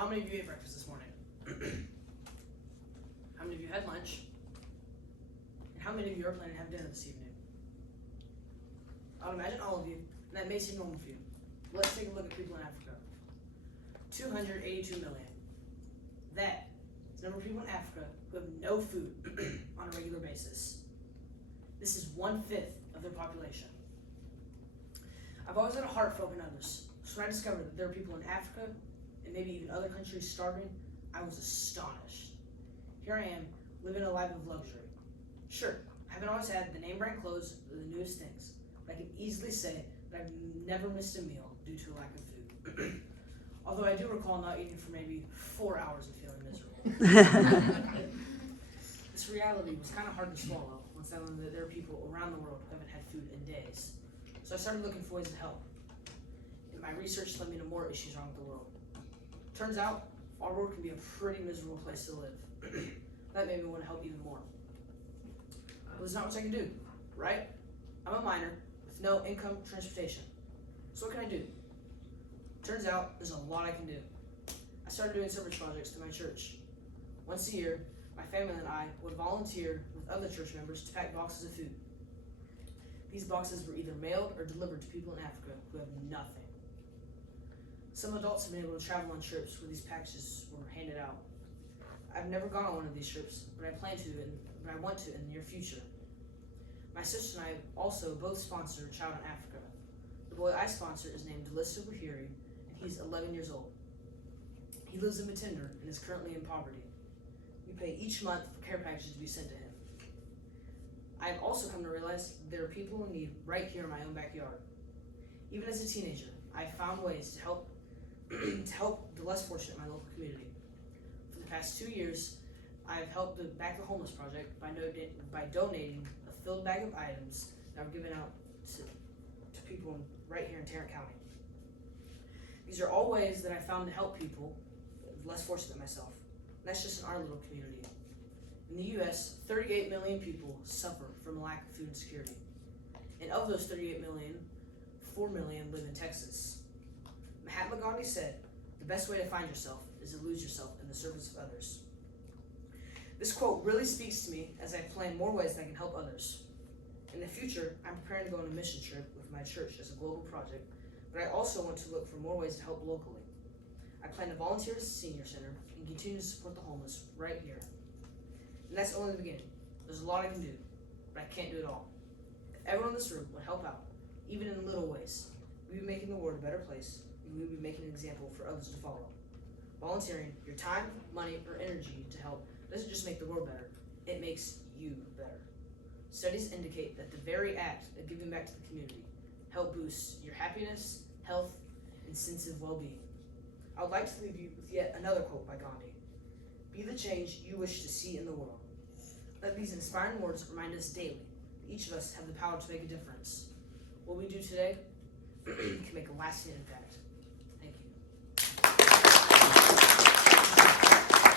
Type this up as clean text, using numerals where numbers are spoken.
How many of you ate breakfast this morning? How many of you had lunch? And how many of you are planning to have dinner this evening? I would imagine all of you, and that may seem normal for you. Let's take a look at people in Africa. 282 million. That is the number of people in Africa who have no food on a regular basis. This is 1/5 of their population. I've always had a heart for helping others, so when I discovered that there are people in Africa and maybe even other countries starving, I was astonished. Here I am, living a life of luxury. Sure, I haven't always had the name brand clothes or the newest things, but I can easily say that I've never missed a meal due to a lack of food. Although I do recall not eating for maybe 4 hours and feeling miserable. This reality was kind of hard to swallow once I learned that there are people around the world who haven't had food in days. So I started looking for ways to help. And my research led me to more issues wrong with the world. Turns out, our world can be a pretty miserable place to live. That made me want to help even more. But there's not much I can do, right? I'm a minor with no income, transportation. So what can I do? Turns out, there's a lot I can do. I started doing service projects through my church. Once a year, my family and I would volunteer with other church members to pack boxes of food. These boxes were either mailed or delivered to people in Africa who have nothing. Some adults have been able to travel on trips where these packages were handed out. I've never gone on one of these trips, but I plan to, but I want to in the near future. My sister and I also both sponsor a child in Africa. The boy I sponsor is named Delissa Buhiri, and he's 11 years old. He lives in Matinder and is currently in poverty. We pay each month for care packages to be sent to him. I have also come to realize there are people in need right here in my own backyard. Even as a teenager, I have found ways to help the less fortunate in my local community. For the past 2 years, I have helped the Back the Homeless project by donating a filled bag of items that were given out to people right here in Tarrant County. These are all ways that I found to help people less fortunate than myself. And that's just in our little community. In the U.S., 38 million people suffer from a lack of food insecurity. And of those 38 million, 4 million live in Texas. Mahatma Gandhi said, the best way to find yourself is to lose yourself in the service of others. This quote really speaks to me as I plan more ways that I can help others. In the future, I'm preparing to go on a mission trip with my church as a global project, but I also want to look for more ways to help locally. I plan to volunteer at a senior center and continue to support the homeless right here. And that's only the beginning. There's a lot I can do, but I can't do it all. If everyone in this room would help out, even in little ways, we'd be making the world a better place, and we would be making an example for others to follow. Volunteering your time, money, or energy to help doesn't just make the world better, it makes you better. Studies indicate that the very act of giving back to the community help boost your happiness, health, and sense of well-being. I would like to leave you with yet another quote by Gandhi. Be the change you wish to see in the world. Let these inspiring words remind us daily that each of us have the power to make a difference. What we do today can make a lasting impact.